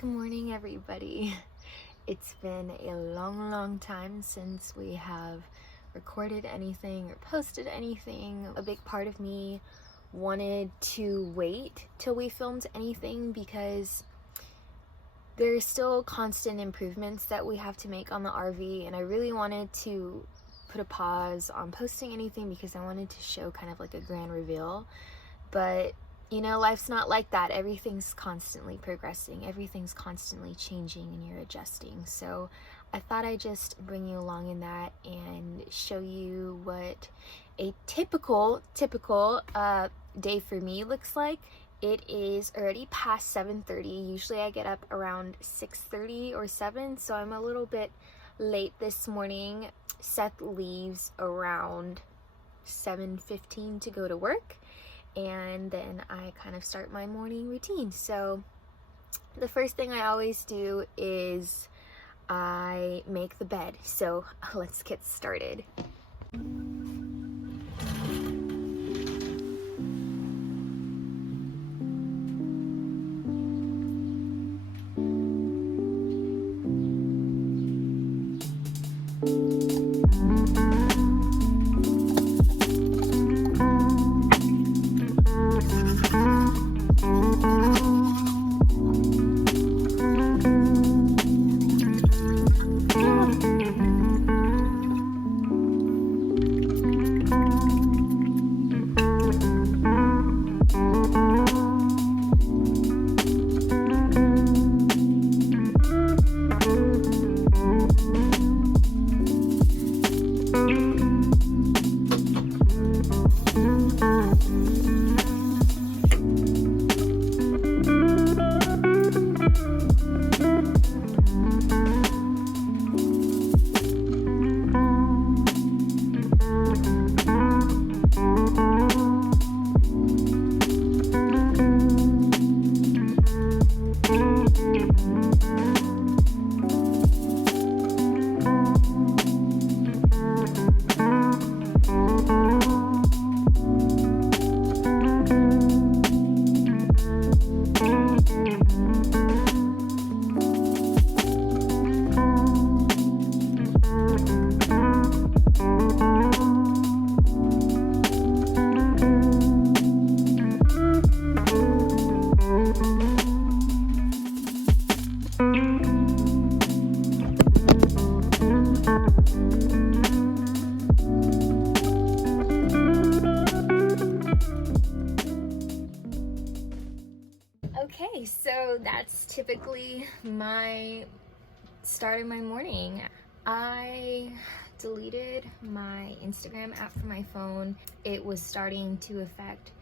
Good morning, everybody. It's been a long time since we have recorded anything or posted anything. A big part of me wanted to wait till we filmed anything because there's still constant improvements that we have to make on the RV, and I really wanted to put a pause on posting anything because I wanted to show kind of like a grand reveal. But life's not like that. Everything's constantly progressing, everything's constantly changing, and you're adjusting. So I thought I'd just bring you along in that and show you what a typical day for me looks like. It is already past 7:30. Usually I get up around 6:30 or 7, so I'm a little bit late this morning. Seth leaves around 7:15 to go to work, and then I kind of start my morning routine. So the first thing I always do is I make the bed. So let's get started. Okay, so that's typically my start of my morning. I deleted my Instagram app from my phone. It was starting to affect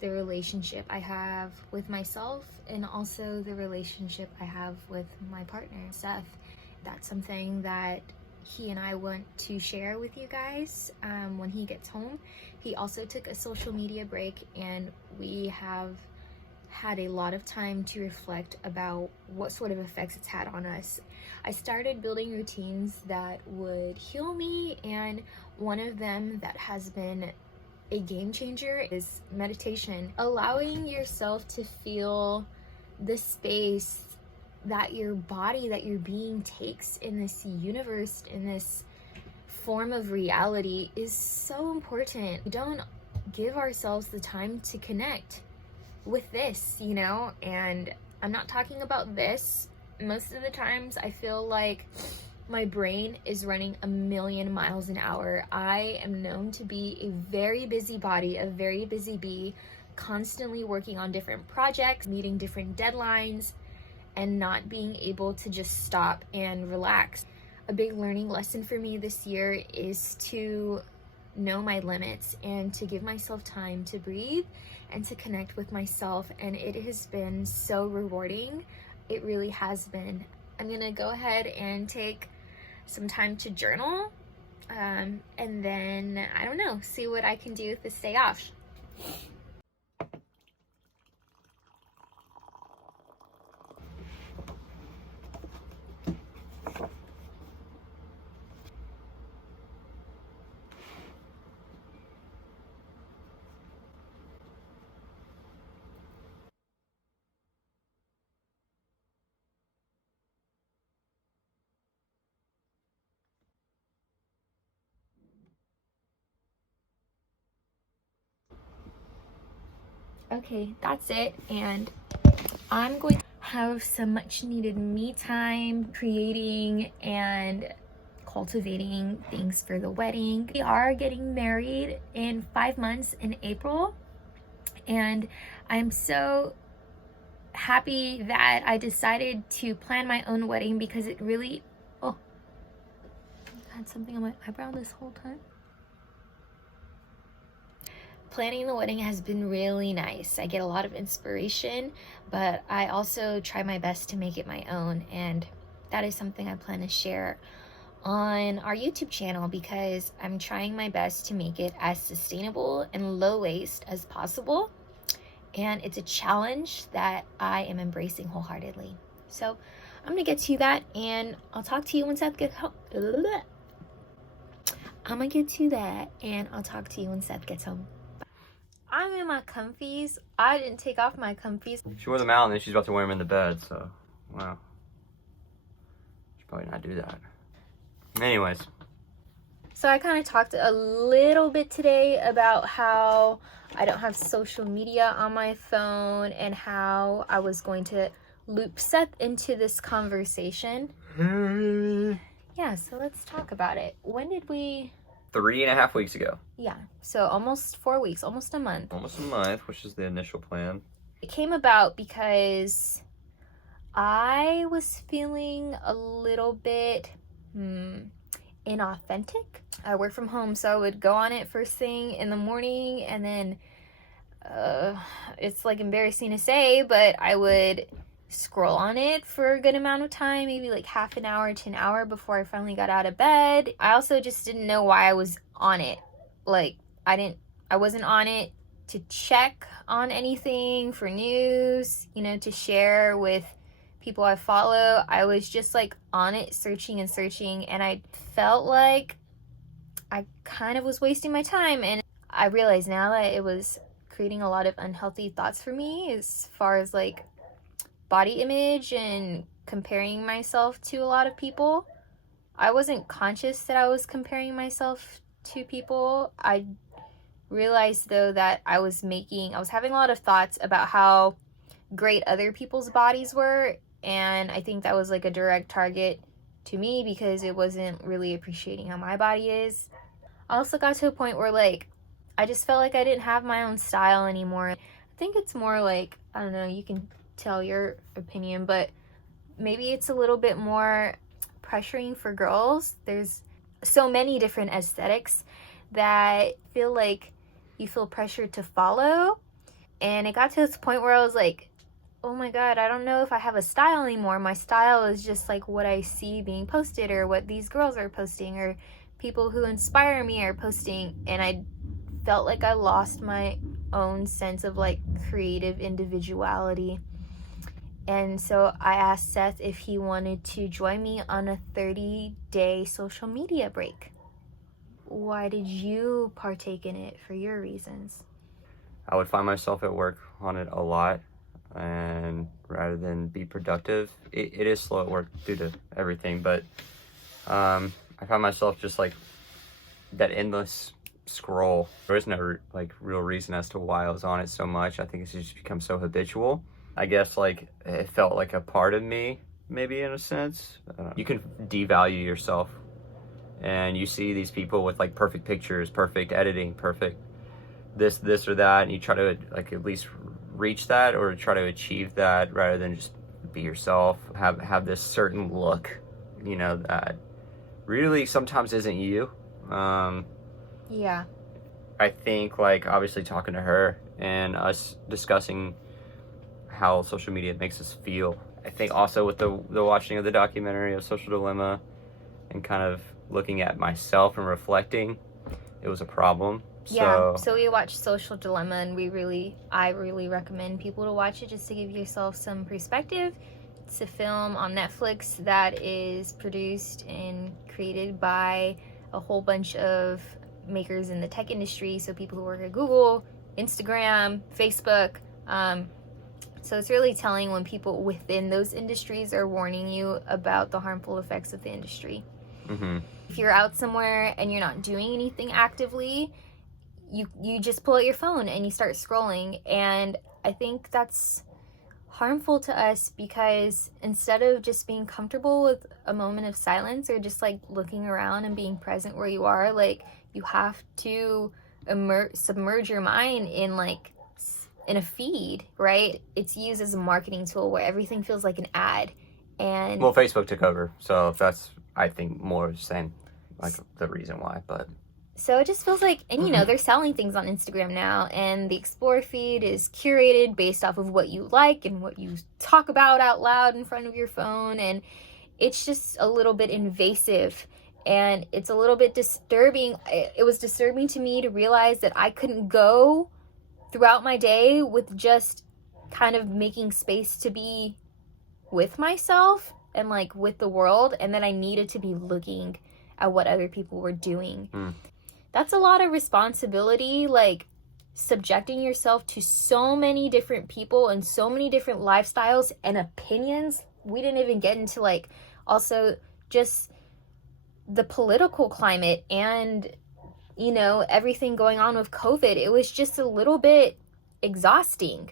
the relationship I have with myself and also the relationship I have with my partner, Seth. That's something that he and I want to share with you guys when he gets home. He also took a social media break, and we have had a lot of time to reflect about what sort of effects it's had on us. I started building routines that would heal me, and one of them that has been a game changer is meditation. Allowing yourself to feel the space that your body, that your being takes in this universe, in this form of reality, is so important. We don't give ourselves the time to connect with this, and I'm not talking about this. Most of the times I feel like my brain is running a million miles an hour. I am known to be a very busy body, a very busy bee, constantly working on different projects, meeting different deadlines, and not being able to just stop and relax. A big learning lesson for me this year is to know my limits and to give myself time to breathe and to connect with myself, and it has been so rewarding. It really has been. I'm gonna go ahead and take some time to journal, and then I don't know, see what I can do this day off. Okay, that's it. And I'm going to have some much needed me time creating and cultivating things for the wedding. We are getting married in 5 months in April, and I'm so happy that I decided to plan my own wedding because it really, oh, I had something on my eyebrow this whole time. Planning the wedding has been really nice. I get a lot of inspiration, but I also try my best to make it my own, and that is something I plan to share on our YouTube channel because I'm trying my best to make it as sustainable and low waste as possible. And it's a challenge that I am embracing wholeheartedly. So I'm gonna get to that, and I'll talk to you when Seth gets home. I'm gonna get to that, and I'll talk to you when Seth gets home. I'm in my comfies. I didn't take off my comfies. She wore them out, and then she's about to wear them in the bed, so, wow. Should probably not do that. Anyways. So I kind of talked a little bit today about how I don't have social media on my phone and how I was going to loop Seth into this conversation. Yeah, so let's talk about it. When did we... 3.5 weeks ago. Yeah, so almost 4 weeks, almost a month. Almost a month, which is the initial plan. It came about because I was feeling a little bit inauthentic. I work from home, so I would go on it first thing in the morning, and then it's like embarrassing to say, but I would scroll on it for a good amount of time, maybe like half an hour to an hour before I finally got out of bed. I also just didn't know why I was on it. Like, I wasn't on it to check on anything for news, you know, to share with people I follow. I was just like on it, searching and searching, and I felt like I kind of was wasting my time. And I realize now that it was creating a lot of unhealthy thoughts for me as far as like body image and comparing myself to a lot of people. I wasn't conscious that I was comparing myself to people. I realized though that I was having a lot of thoughts about how great other people's bodies were, and I think that was like a direct target to me because it wasn't really appreciating how my body is. I also got to a point where like I just felt like I didn't have my own style anymore. I think it's more like, I don't know, you can tell your opinion, but maybe it's a little bit more pressuring for girls. There's so many different aesthetics that feel like you feel pressured to follow, and it got to this point where I was like, oh my god, I don't know if I have a style anymore. My style is just like what I see being posted or what these girls are posting or people who inspire me are posting, and I felt like I lost my own sense of like creative individuality. And so I asked Seth if he wanted to join me on a 30-day social media break. Why did you partake in it for your reasons? I would find myself at work on it a lot, and rather than be productive, it is slow at work due to everything, but I found myself just like that endless scroll. There is no like real reason as to why I was on it so much. I think it's just become so habitual. I guess like it felt like a part of me, maybe in a sense. You can devalue yourself, and you see these people with like perfect pictures, perfect editing, perfect this or that, and you try to like at least reach that or try to achieve that rather than just be yourself. Have this certain look, you know, that really sometimes isn't you. Yeah. I think like obviously talking to her and us discussing how social media makes us feel. I think also with the watching of the documentary of Social Dilemma and kind of looking at myself and reflecting, it was a problem. Yeah, so we watched Social Dilemma, and I really recommend people to watch it just to give yourself some perspective. It's a film on Netflix that is produced and created by a whole bunch of makers in the tech industry, so people who work at Google, Instagram, Facebook. So it's really telling when people within those industries are warning you about the harmful effects of the industry. Mm-hmm. If you're out somewhere and you're not doing anything actively, you just pull out your phone and you start scrolling. And I think that's harmful to us, because instead of just being comfortable with a moment of silence or just like looking around and being present where you are, like you have to submerge your mind in like in a feed, right? It's used as a marketing tool where everything feels like an ad. And well, Facebook took over, so that's, I think, more saying like the reason why. But so it just feels like, and you know, they're selling things on Instagram now, and the Explore feed is curated based off of what you like and what you talk about out loud in front of your phone. And it's just a little bit invasive, and it's a little bit disturbing. It was disturbing to me to realize that I couldn't go throughout my day with just kind of making space to be with myself and like with the world, and then I needed to be looking at what other people were doing. That's a lot of responsibility, like subjecting yourself to so many different people and so many different lifestyles and opinions. We didn't even get into like also just the political climate and, you know, everything going on with COVID. It was just a little bit exhausting.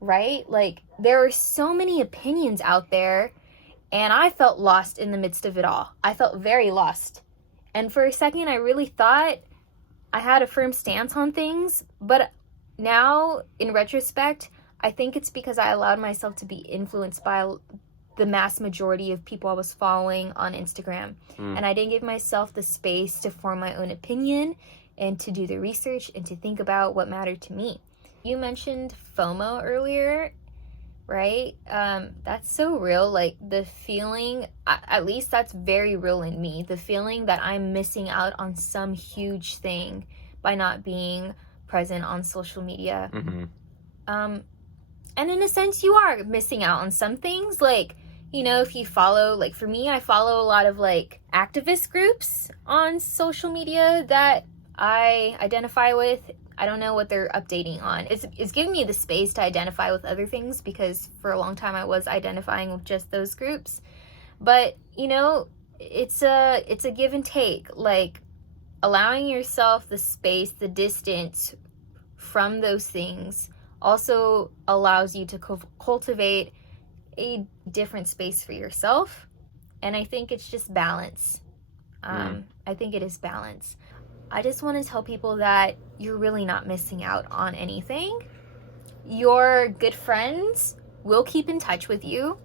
Right? Like there are so many opinions out there, and I felt lost in the midst of it all. I felt very lost. And for a second, I really thought I had a firm stance on things. But now, in retrospect, I think it's because I allowed myself to be influenced by the mass majority of people I was following on Instagram. And I didn't give myself the space to form my own opinion and to do the research and to think about what mattered to me. You mentioned FOMO earlier, right? That's so real. Like the feeling, at least that's very real in me, the feeling that I'm missing out on some huge thing by not being present on social media. And in a sense, you are missing out on some things. Like, you know, if you follow, like for me, I follow a lot of like activist groups on social media that I identify with. I don't know what they're updating on. It's giving me the space to identify with other things, because for a long time I was identifying with just those groups. But, you know, it's a give and take. Like allowing yourself the space, the distance from those things also allows you to cultivate a different space for yourself. And I think it's just balance. I think it is balance. I just want to tell people that you're really not missing out on anything. Your good friends will keep in touch with you.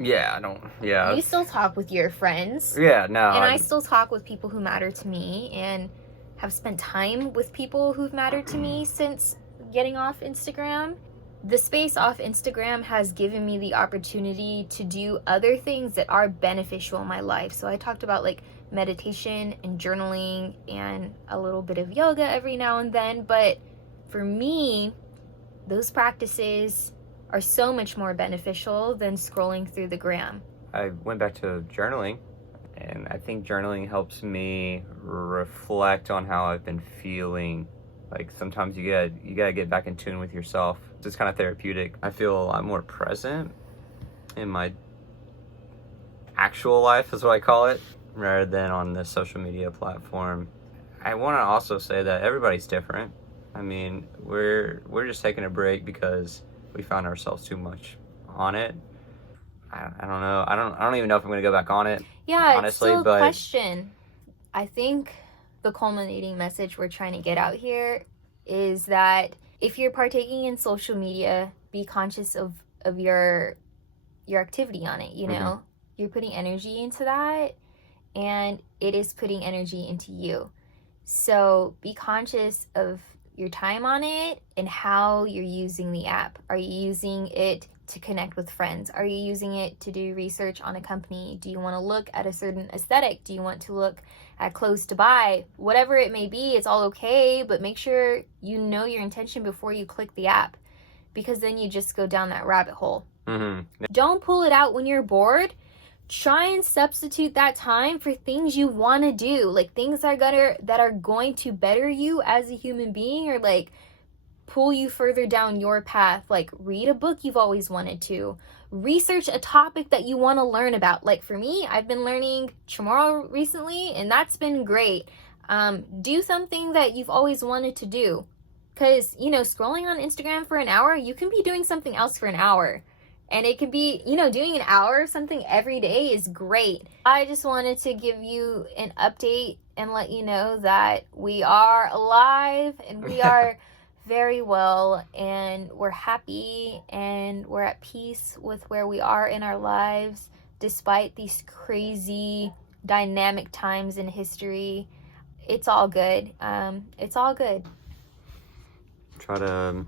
Yeah, You still talk with your friends. Yeah, no. And I still talk with people who matter to me and have spent time with people who've mattered to me since getting off Instagram. The space off Instagram has given me the opportunity to do other things that are beneficial in my life. So I talked about like meditation and journaling and a little bit of yoga every now and then. But for me, those practices are so much more beneficial than scrolling through the gram. I went back to journaling, and I think journaling helps me reflect on how I've been feeling. Like sometimes you gotta get back in tune with yourself. It's kind of therapeutic. I feel a lot more present in my actual life, is what I call it, rather than on the social media platform. I want to also say that everybody's different. I mean, we're just taking a break because we found ourselves too much on it. I don't know. I don't even know if I'm gonna go back on it. Yeah, honestly, it's still but a question. I think the culminating message we're trying to get out here is that if you're partaking in social media, be conscious of your activity on it. You know, you're putting energy into that, and it is putting energy into you. So be conscious of your time on it and how you're using the app. Are you using it to connect with friends? Are you using it to do research on a company? Do you want to look at a certain aesthetic? Do you want to look at clothes to buy? Whatever it may be, it's all okay, but make sure you know your intention before you click the app, because then you just go down that rabbit hole. Don't pull it out when you're bored. Try and substitute that time for things you want to do, like things that are going to better you as a human being, or like pull you further down your path. Like read a book you've always wanted to, research a topic that you want to learn about. Like for me, I've been learning Chamorro recently, and that's been great. Do something that you've always wanted to do. Because, you know, scrolling on Instagram for an hour, you can be doing something else for an hour. And it could be, you know, doing an hour of something every day is great. I just wanted to give you an update and let you know that we are alive and we are very well, and we're happy and we're at peace with where we are in our lives despite these crazy dynamic times in history. It's all good. It's all good. Try to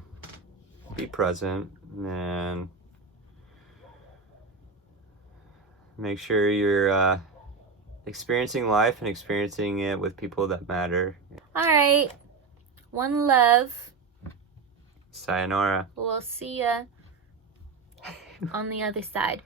be present and make sure you're experiencing life and experiencing it with people that matter. All right. One love. Sayonara. We'll see ya on the other side.